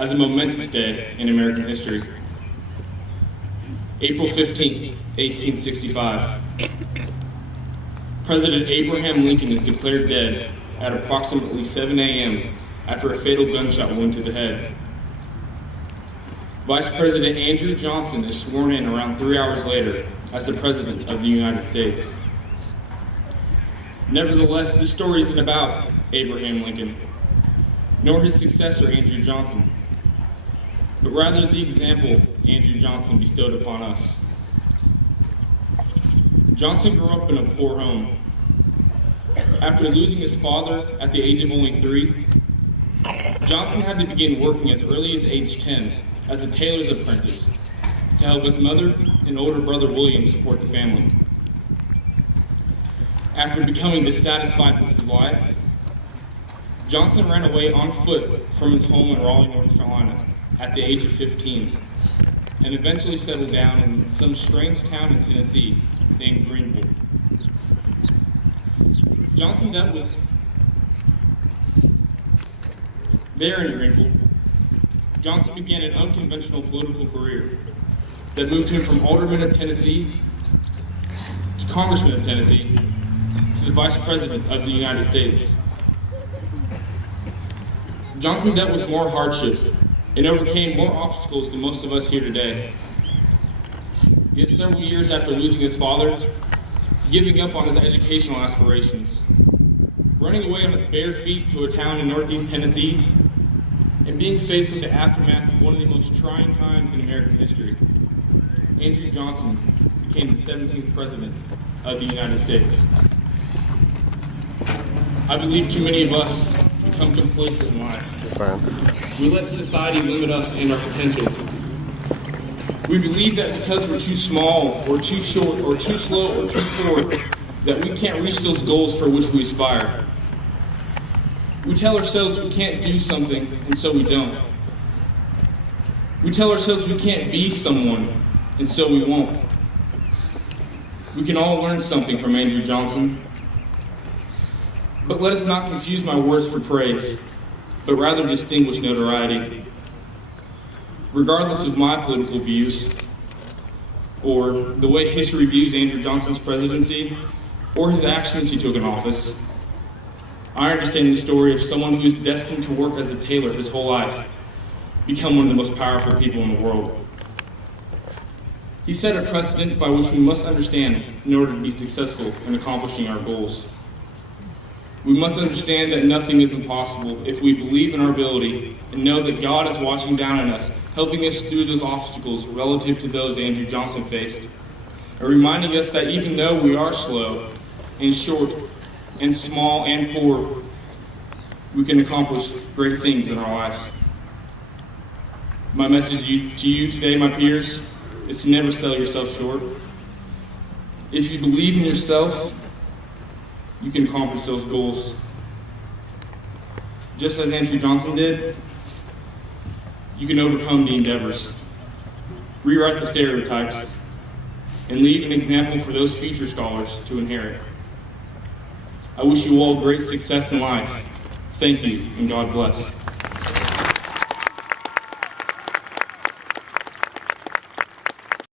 as a momentous day in American history. April 15th, 1865. President Abraham Lincoln is declared dead at approximately 7 a.m. after a fatal gunshot wound to the head. Vice President Andrew Johnson is sworn in around 3 hours later as the President of the United States. Nevertheless, this story isn't about Abraham Lincoln, nor his successor, Andrew Johnson, but rather the example Andrew Johnson bestowed upon us. Johnson grew up in a poor home. After losing his father at the age of only 3, Johnson had to begin working as early as age 10 as a tailor's apprentice to help his mother and older brother William support the family. After becoming dissatisfied with his life, Johnson ran away on foot from his home in Raleigh, North Carolina at the age of 15 and eventually settled down in some strange town in Tennessee named Greenville. Johnson dealt with there in Greenville. Johnson began an unconventional political career that moved him from alderman of Tennessee to congressman of Tennessee to the vice president of the United States. Johnson dealt with more hardship and overcame more obstacles than most of us here today. Yet several years after losing his father, giving up on his educational aspirations, running away on his bare feet to a town in northeast Tennessee, and being faced with the aftermath of one of the most trying times in American history, Andrew Johnson became the 17th President of the United States. I believe too many of us become complacent in life. We let society limit us and our potential. We believe that because we're too small, or too short, or too slow, or too poor, that we can't reach those goals for which we aspire. We tell ourselves we can't do something, and so we don't. We tell ourselves we can't be someone, and so we won't. We can all learn something from Andrew Johnson. But let us not confuse my words for praise, but rather distinguish notoriety. Regardless of my political views, or the way history views Andrew Johnson's presidency, or his actions he took in office, I understand the story of someone who is destined to work as a tailor his whole life, become one of the most powerful people in the world. He set a precedent by which we must understand in order to be successful in accomplishing our goals. We must understand that nothing is impossible if we believe in our ability and know that God is watching down on us, helping us through those obstacles relative to those Andrew Johnson faced, and reminding us that even though we are slow and short and small and poor, we can accomplish great things in our lives. My message to you today, my peers, is to never sell yourself short. If you believe in yourself, you can accomplish those goals. Just as Andrew Johnson did, you can overcome the endeavors, rewrite the stereotypes, and leave an example for those future scholars to inherit. I wish you all great success in life. Thank you, and God bless.